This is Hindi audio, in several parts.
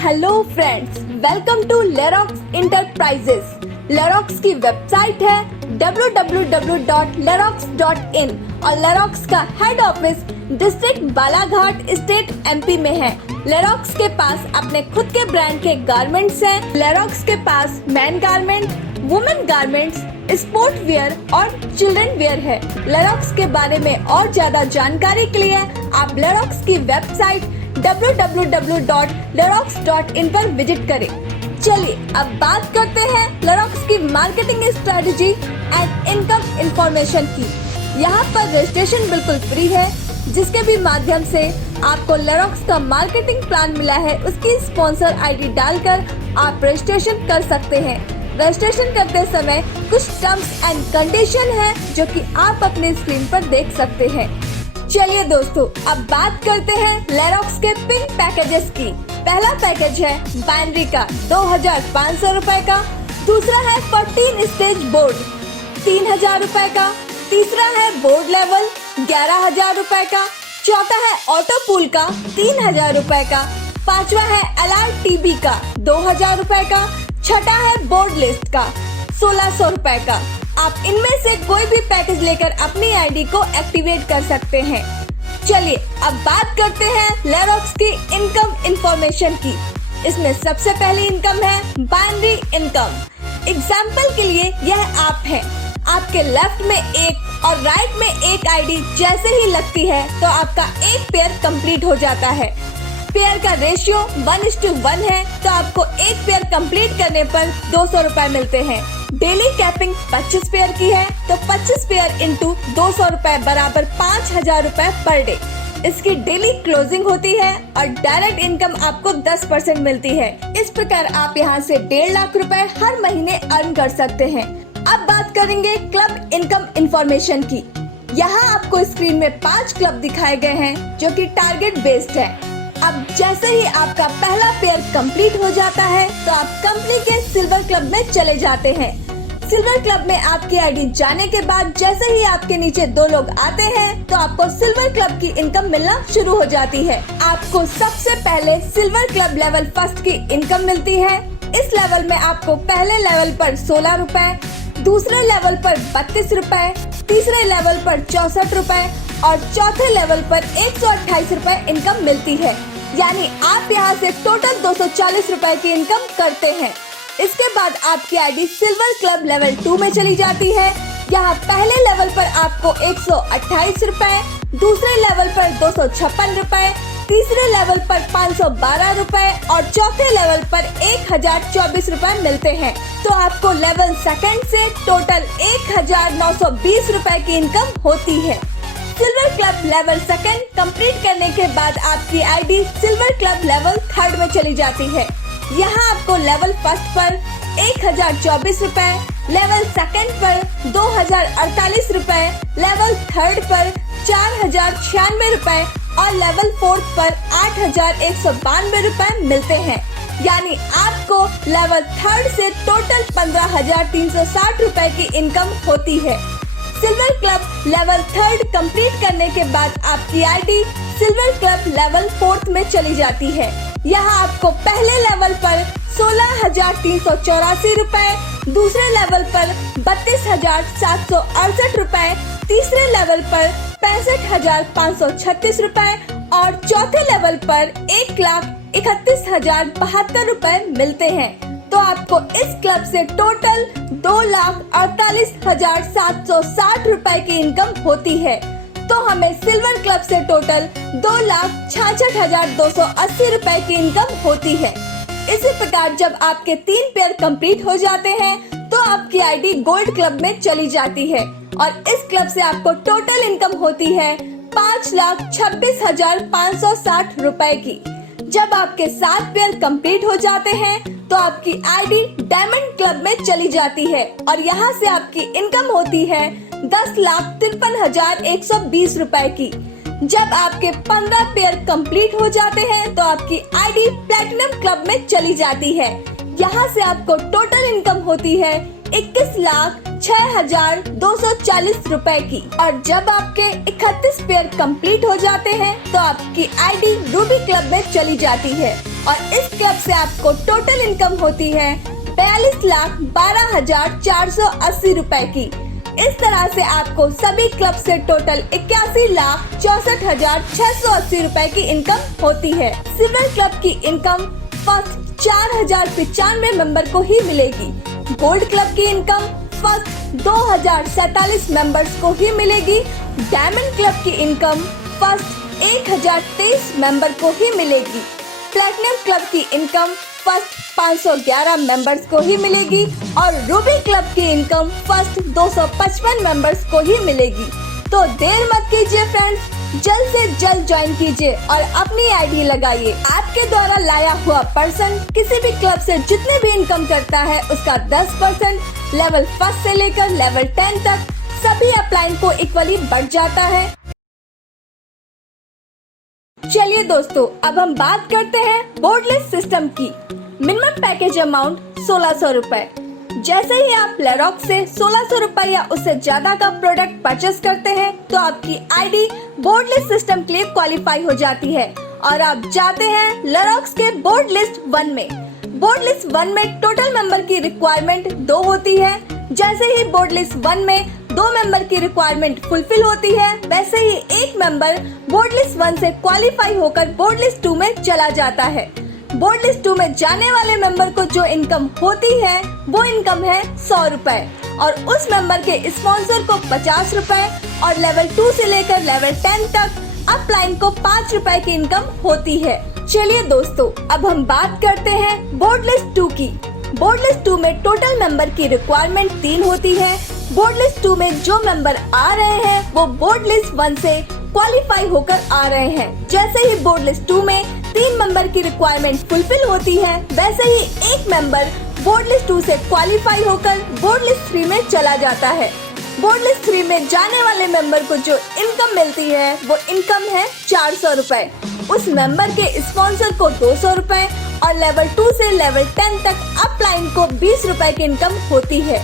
Hello friends, welcome to Lerox enterprises. Lerox की वेबसाइट है www.lerox.in और लेरोक्स का head office district Balaghat state MP में है। लेरोक्स के पास अपने खुद के ब्रांड के गारमेंट्स हैं। लेरोक्स के पास man garment, women garments, sport wear और चिल्ड्रन वियर है। लेरोक्स के बारे में और ज्यादा जानकारी के लिए आप लेरोक्स की वेबसाइट www.lerox.in पर विजिट करें। चलिए अब बात करते हैं लेरोक्स की marketing strategy and income information की। यहाँ पर रजिस्ट्रेशन बिल्कुल फ्री है, जिसके भी माध्यम से आपको लेरोक्स का मार्केटिंग प्लान मिला है, उसकी स्पॉन्सर आईडी डालकर आप रजिस्ट्रेशन कर सकते हैं। रजिस्ट्रेशन करते समय कुछ टर्म्स एंड कंडीशन है जो कि आप अपने स्क्रीन पर देख सकते हैं। चलिए दोस्तों, अब बात करते हैं लेरोक्स के पिन पैकेजेस की। पहला पैकेज है बाइनरी का 2500 रूपए का, दूसरा है 14 स्टेज बोर्ड 3000 रूपए का, तीसरा है बोर्ड लेवल 11000 रूपए का, चौथा है ऑटो पूल का 3000 रूपए का, पांचवा है LRTB का 2000 रूपए का, छठा है बोर्ड लिस्ट का 1600 रूपए का। आप इनमें से कोई भी पैकेज लेकर अपनी आईडी को एक्टिवेट कर सकते हैं। चलिए अब बात करते हैं लेरोक्स की इनकम इंफॉर्मेशन की। इसमें सबसे पहली इनकम है बाइनरी इनकम। एग्जाम्पल के लिए यह आप है, आपके लेफ्ट में एक और राइट में एक आईडी जैसे ही लगती है तो आपका एक पेयर कंप्लीट हो जाता है। पेयर का रेशियो 1:1 है, तो आपको एक पेयर कंप्लीट करने पर 200 रूपए मिलते हैं। डेली कैपिंग 25 पेयर की है, तो 25 पेयर इंटू 200 रूपए बराबर 5000 रूपए पर डे। इसकी डेली क्लोजिंग होती है और डायरेक्ट इनकम आपको 10% मिलती है। इस प्रकार आप यहाँ से 1.5 लाख रूपए हर महीने अर्न कर सकते हैं। अब बात करेंगे क्लब इनकम इंफॉर्मेशन की। यहाँ आपको स्क्रीन में 5 क्लब दिखाए गए हैं जो कि टारगेट बेस्ड है। अब जैसे ही आपका पहला पेयर कंप्लीट हो जाता है तो आप कंपनी के सिल्वर क्लब में चले जाते हैं। सिल्वर क्लब में आपकी आईडी जाने के बाद जैसे ही आपके नीचे 2 लोग आते हैं तो आपको सिल्वर क्लब की इनकम मिलना शुरू हो जाती है। आपको सबसे पहले सिल्वर क्लब लेवल फर्स्ट की इनकम मिलती है। इस लेवल में आपको पहले लेवल पर 16 रूपए, दूसरे लेवल पर 32 रूपए, तीसरे लेवल पर 64 रूपए और चौथे लेवल पर 128 रूपए इनकम मिलती है। यानी आप यहाँ से टोटल 240 रूपए की इनकम करते हैं। इसके बाद आपकी आईडी सिल्वर क्लब लेवल 2 में चली जाती है। यहाँ पहले लेवल पर आपको 128 रूपए, दूसरे लेवल पर 256 रूपए, तीसरे लेवल पर 512 रूपए और चौथे लेवल पर 1024 रूपए मिलते हैं। तो आपको लेवल सेकंड से टोटल 1920 रूपए की इनकम होती है। Silver club level second complete करने के बाद आपकी ID silver club level third में चली जाती है। यहाँ आपको लेवल फर्स्ट पर 1024 रूपए, लेवल सेकंड पर 2048 रूपए, लेवल थर्ड पर 4096 रूपए और लेवल फोर्थ पर 8192 रूपए मिलते हैं। यानी आपको लेवल थर्ड से टोटल 15,360 रूपए की इनकम होती है। Silver club level third complete करने के बाद आपकी ID silver club level fourth में चली जाती है। यहाँ आपको पहले लेवल पर 16,384 रूपए, दूसरे लेवल पर 32,768 रूपए, तीसरे लेवल पर 65,536 रूपए और चौथे लेवल पर 1,31,072 रूपए मिलते हैं। तो आपको इस क्लब से टोटल 2,48,760 रूपए की इनकम होती है। तो हमें सिल्वर क्लब से टोटल 2,66,280 रूपए की इनकम होती है। इसी प्रकार जब आपके 3 पेयर कंप्लीट हो जाते हैं तो आपकी आईडी गोल्ड क्लब में चली जाती है और इस क्लब से आपको टोटल इनकम होती है 5,26,560 रूपए की। जब आपके 7 पेयर कंप्लीट हो जाते हैं तो आपकी आईडी डायमंड क्लब में चली जाती है और यहाँ से आपकी इनकम होती है 10,53,120 रूपए की। जब आपके 15 पेयर कंप्लीट हो जाते हैं तो आपकी आईडी प्लेटिनम क्लब में चली जाती है। यहाँ से आपको टोटल इनकम होती है 6,240 रुपए की। और जब आपके 31 पेयर कंप्लीट हो जाते हैं तो आपकी आईडी रूबी क्लब में चली जाती है और इस क्लब से आपको टोटल इनकम होती है 42,12,480 रुपए की। इस तरह से आपको सभी क्लब से टोटल 81,64,680 रुपए की इनकम होती है। सिल्वर क्लब की इनकम फर्स्ट 4,095 मेंबर को ही मिलेगी। गोल्ड क्लब की इनकम फर्स्ट 2,047 मेंबर्स को ही मिलेगी। डायमंड क्लब की इनकम फर्स्ट 1,023 मेंबर को ही मिलेगी। प्लेटिनम क्लब की इनकम फर्स्ट 511 मेंबर्स को ही मिलेगी और रूबी क्लब की इनकम फर्स्ट 255 मेंबर्स को ही मिलेगी। तो देर मत कीजिए फ्रेंड्स, जल्द से जल्द ज्वाइन कीजिए और अपनी आईडी लगाइए। आपके द्वारा लाया हुआ पर्सन किसी भी क्लब से जितने भी इनकम करता है उसका 10% लेवल 1 से लेकर लेवल 10 तक सभी अपलाइन को इक्वली बढ़ जाता है। चलिए दोस्तों, अब हम बात करते हैं बोर्डलेस सिस्टम की। मिनिमम पैकेज अमाउंट 1600 रुपए। जैसे ही आप लेरॉक्स से 1600 रुपए या उससे ज्यादा का प्रोडक्ट परचेस करते हैं तो आपकी आईडी बोर्डलेस सिस्टम के लिए क्वालिफाई हो जाती है और आप जाते हैं लेरॉक्स के बोर्ड लिस्ट 1 में। बोर्ड लिस्ट 1 में टोटल मेंबर की रिक्वायरमेंट 2 होती है। जैसे ही बोर्ड लिस्ट 1 में 2 मेंबर की रिक्वायरमेंट फुलफिल होती है, वैसे ही एक मेंबर बोर्ड लिस्ट 1 से क्वालिफाई होकर बोर्ड लिस्ट 2 में चला जाता है। बोर्ड लिस्ट 2 में जाने वाले मेंबर को जो इनकम होती है वो इनकम है 100 रुपए और उस मेंबर के स्पॉन्सर को 50 रुपए और लेवल 2 से लेकर लेवल 10 तक अपलाइन को 5 रुपए की इनकम होती है। चलिए दोस्तों, अब हम बात करते हैं बोर्ड लिस्ट 2 की। बोर्ड लिस्ट 2 में टोटल मेंबर की रिक्वायरमेंट 3 होती है। बोर्ड लिस्ट 2 में जो मेंबर आ रहे हैं वो बोर्ड लिस्ट 1 से क्वालिफाई होकर आ रहे हैं। जैसे ही बोर्ड लिस्ट 2 में 3 मेंबर की रिक्वायरमेंट फुलफिल होती है, वैसे ही एक मेंबर बोर्ड लिस्ट 2 से क्वालिफाई होकर बोर्ड लिस्ट 3 में चला जाता है। बोर्ड लिस्ट 3 में जाने वाले मेंबर को जो इनकम मिलती है वो इनकम है 400 रुपए। उस मेंबर के स्पॉन्सर को 200 रुपए और लेवल 2 से लेवल 10 तक अपलाइन को 20 रुपए की इनकम होती है।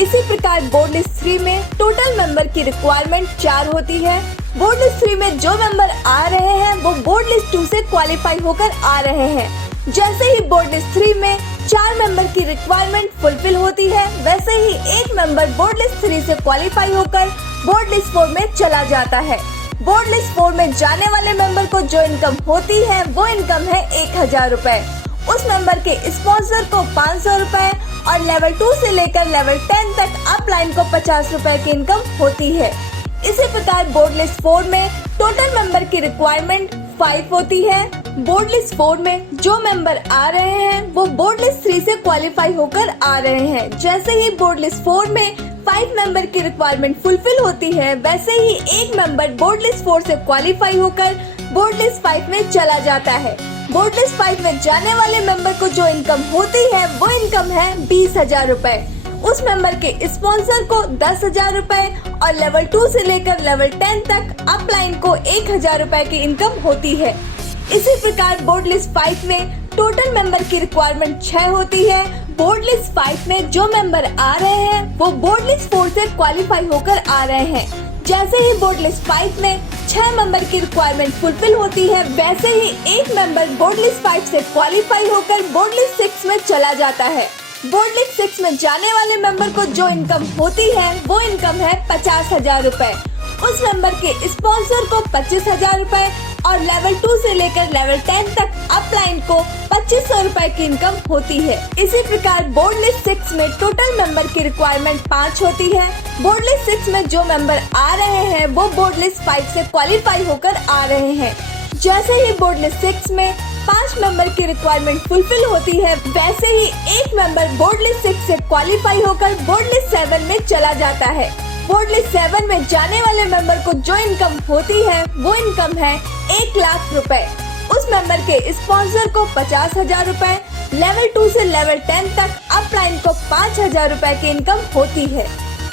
इसी प्रकार बोर्ड लिस्ट 3 में टोटल मेंबर की रिक्वायरमेंट 4 होती है। बोर्ड लिस्ट 3 में जो मेंबर आ रहे हैं वो बोर्ड लिस्ट 2 से क्वालिफाई होकर आ रहे हैं। जैसे ही बोर्ड लिस्ट 3 में 4 मेंबर की रिक्वायरमेंट फुलफिल होती है, वैसे ही एक मेंबर बोर्ड लिस्ट 3 से क्वालिफाई होकर बोर्ड लिस्ट 4 में चला जाता है। बोर्ड लिस्ट 4 में जाने वाले मेंबर को जो इनकम होती है वो इनकम है 1000 रुपए। उस मेंबर के स्पॉन्सर को 500 रुपए और लेवल 2 से लेकर लेवल 10 तक अपलाइन को 50 रुपए की इनकम होती है। इसी प्रकार बोर्ड लिस्ट 4 में टोटल मेंबर की रिक्वायरमेंट 5 होती है। बोर्ड लिस्ट 4 में जो मेंबर आ रहे हैं वो बोर्ड लिस्ट 3 से क्वालिफाई होकर आ रहे हैं। जैसे ही बोर्ड लिस्ट 4 में 5 मेंबर की रिक्वायरमेंट फुलफिल होती है, वैसे ही एक मेंबर बोर्ड लिस्ट 4 से क्वालिफाई होकर बोर्ड लिस्ट 5 में चला जाता है। बोर्ड लिस्ट 5 में जाने वाले मेंबर को जो इनकम होती है वो इनकम है 20,000 रुपए। उस मेंबर के स्पॉन्सर को 10,000 रुपए और लेवल 2 से लेकर लेवल 10 तक अपलाइन को 1,000 रुपए की इनकम होती है। इसी प्रकार बोर्ड लिस्ट 5 में टोटल मेंबर की रिक्वायरमेंट 6 होती है। बोर्ड लिस्ट 5 में जो मेंबर आ रहे हैं वो बोर्ड लिस्ट 4 से क्वालिफाई होकर आ रहे हैं। जैसे ही बोर्ड लिस्ट 5 में 6 मेंबर की रिक्वायरमेंट फुलफिल होती है, वैसे ही एक मेंबर बोर्ड लिस्ट 5 से क्वालिफाई होकर बोर्ड लिस्ट 6 में चला जाता है। बोर्ड लिस्ट 6 में जाने वाले मेंबर को जो इनकम होती है वो इनकम है 50,000 रुपए। उस मेंबर के स्पॉन्सर को 25,000 रुपए और लेवल 2 से लेकर लेवल 10 तक अपलाइन को 2500 रुपए की इनकम होती है। इसी प्रकार बोर्ड लिस्ट 6 में टोटल मेंबर की रिक्वायरमेंट 5 होती है। बोर्ड लिस्ट 6 में जो मेंबर आ रहे हैं वो बोर्ड लिस्ट 5 से क्वालिफाई होकर आ रहे हैं। जैसे ही बोर्ड लिस्ट 6 में 5 मेंबर की रिक्वायरमेंट फुलफिल होती है, वैसे ही एक मेंबर बोर्ड लिस्ट 6 से क्वालिफाई होकर बोर्ड लिस्ट 7 में चला जाता है। बोर्ड लिस्ट 7 में जाने वाले मेंबर को जो इनकम होती है वो इनकम है 1 लाख रुपए। उस मेंबर के स्पॉन्सर को 50,000 रुपए, लेवल 2 से लेवल 10 तक अपलाइन को 5,000 रुपए की इनकम होती है।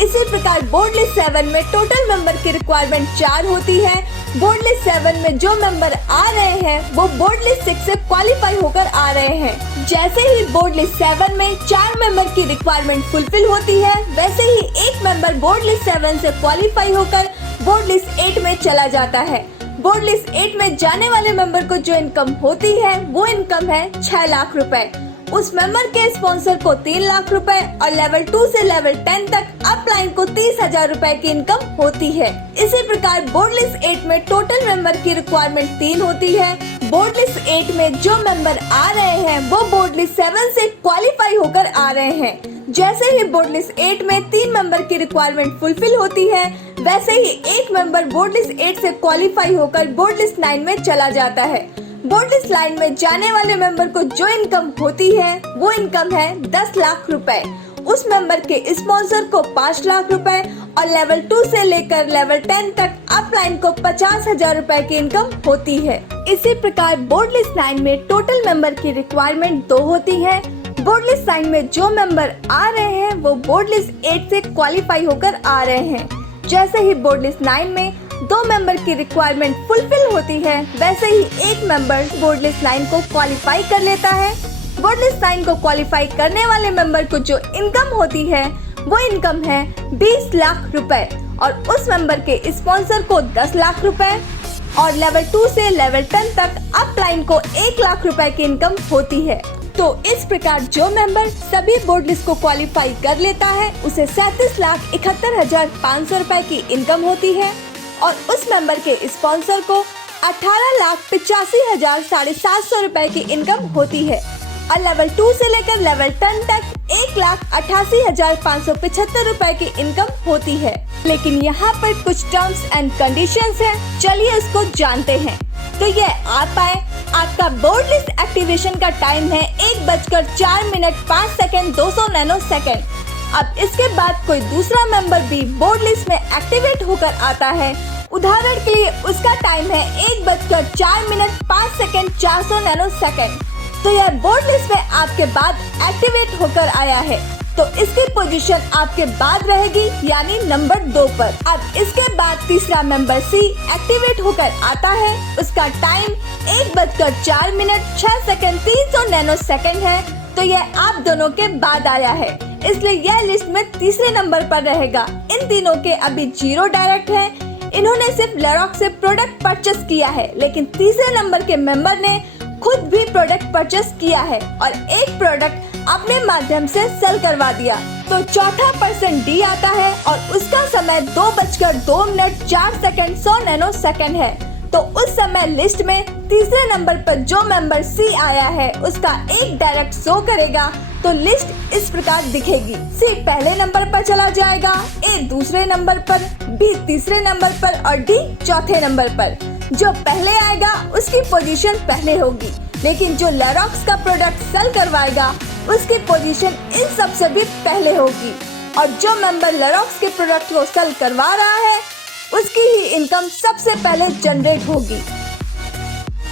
इसी प्रकार बोर्ड लिस्ट 7 में टोटल मेंबर की रिक्वायरमेंट 4 होती है। बोर्ड लिस्ट 7 में जो मेंबर आ रहे हैं वो बोर्ड लिस्ट 6 से क्वालिफाई होकर आ रहे हैं। जैसे ही बोर्ड लिस्ट 7 में 4 मेंबर की रिक्वायरमेंट फुलफिल होती है, वैसे ही एक मेंबर बोर्ड लिस्ट 7 से क्वालिफाई होकर बोर्ड लिस्ट 8 में चला जाता है। बोर्ड लिस्ट 8 में जाने वाले मेंबर को जो इनकम होती है वो इनकम है 6 लाख रुपए। उस मेंबर के स्पॉन्सर को 3 लाख रुपए और लेवल 2 से लेवल 10 तक अपलाइन को 30,000 रुपए की इनकम होती है। इसी प्रकार बोर्ड लिस्ट 8 में टोटल मेंबर की रिक्वायरमेंट 3 होती है। बोर्ड लिस्ट 8 में जो मेंबर आ रहे हैं वो बोर्ड लिस्ट 7 से क्वालिफाई होकर आ रहे हैं। जैसे ही बोर्ड लिस्ट 8 में 3 मेंबर की रिक्वायरमेंट फुलफिल होती है, वैसे ही एक मेंबर बोर्ड लिस्ट 8 से क्वालिफाई होकर बोर्ड लिस्ट 9 में चला जाता है। बोर्ड लिस्ट लाइन में जाने वाले मेंबर को जो इनकम होती है वो इनकम है 10 लाख रुपए। उस मेंबर के स्पॉन्सर को 5 लाख रुपए और लेवल 2 से लेकर लेवल 10 तक अपलाइन को 50,000 रुपए की इनकम होती है। इसी प्रकार बोर्ड लिस्ट 9 में टोटल मेंबर की रिक्वायरमेंट 2 होती है। बोर्ड लिस्ट 9 में जो मेंबर आ रहे हैं वो बोर्ड लिस्ट 8 से क्वालिफाई होकर आ रहे हैं। जैसे ही बोर्ड लिस्ट 9 में 2 मेंबर की रिक्वायरमेंट फुलफिल होती है, वैसे ही एक मेंबर बोर्ड लिस्ट 9 को क्वालिफाई कर लेता है। बोर्ड लिस्ट 9 को क्वालिफाई करने वाले मेंबर को जो इनकम होती है वो इनकम है 20 लाख रुपए और उस मेंबर के स्पॉन्सर को 10 लाख रुपए और लेवल 2 से लेवल 10 तक अपलाइन को 1 लाख रुपए की इनकम होती है। तो इस प्रकार जो मेंबर सभी बोर्ड लिस्ट को क्वालिफाई कर लेता है उसे 37,71,500 रुपए की इनकम होती है और उस मेंबर के स्पॉन्सर को 18,85,750 रुपए की इनकम होती है और लेवल 2 से लेकर लेवल 10 तक 1,88,575 रुपए की इनकम होती है। लेकिन यहाँ पर कुछ टर्म्स एंड कंडीशंस हैं, चलिए उसको जानते हैं। तो ये आपका बोर्ड लिस्ट एक्टिवेशन का टाइम है 1:04 200 नैनो सेकेंड। अब इसके बाद कोई दूसरा मेंबर भी बोर्ड लिस्ट में एक्टिवेट होकर आता है, उदाहरण के लिए उसका टाइम है 1:04 400 नैनो सेकेंड। तो यह बोर्ड लिस्ट में आपके बाद एक्टिवेट होकर आया है, तो इसकी पोजीशन आपके बाद रहेगी यानी नंबर 2 पर। अब इसके बाद तीसरा मेंबर सी एक्टिवेट होकर आता है, उसका टाइम 1:04 300 नैनो सेकेंड है, तो यह आप दोनों के बाद आया है, इसलिए यह लिस्ट में तीसरे नंबर पर रहेगा। इन तीनों के अभी 0 डायरेक्ट है, इन्होंने सिर्फ लरॉक्स से प्रोडक्ट परचेस किया है, लेकिन तीसरे नंबर के मेंबर ने खुद भी प्रोडक्ट परचेस किया है और एक प्रोडक्ट अपने माध्यम से सेल करवा दिया। तो चौथा पर्सन डी आता है और उसका समय 2:02 100 नैनो सेकेंड है। तो उस समय लिस्ट में तीसरे नंबर पर जो मेंबर सी आया है उसका एक डायरेक्ट शो करेगा, तो लिस्ट इस प्रकार दिखेगी। सी पहले नंबर पर चला जाएगा, ए दूसरे नंबर पर, बी तीसरे नंबर पर और डी चौथे नंबर पर। जो पहले आएगा उसकी पोजीशन पहले होगी, लेकिन जो लरॉक्स का प्रोडक्ट सेल करवाएगा उसकी पोजीशन इन सब से भी पहले होगी और जो मेंबर लरॉक्स के प्रोडक्ट को सेल करवा रहा है उसकी ही इनकम सबसे पहले जनरेट होगी।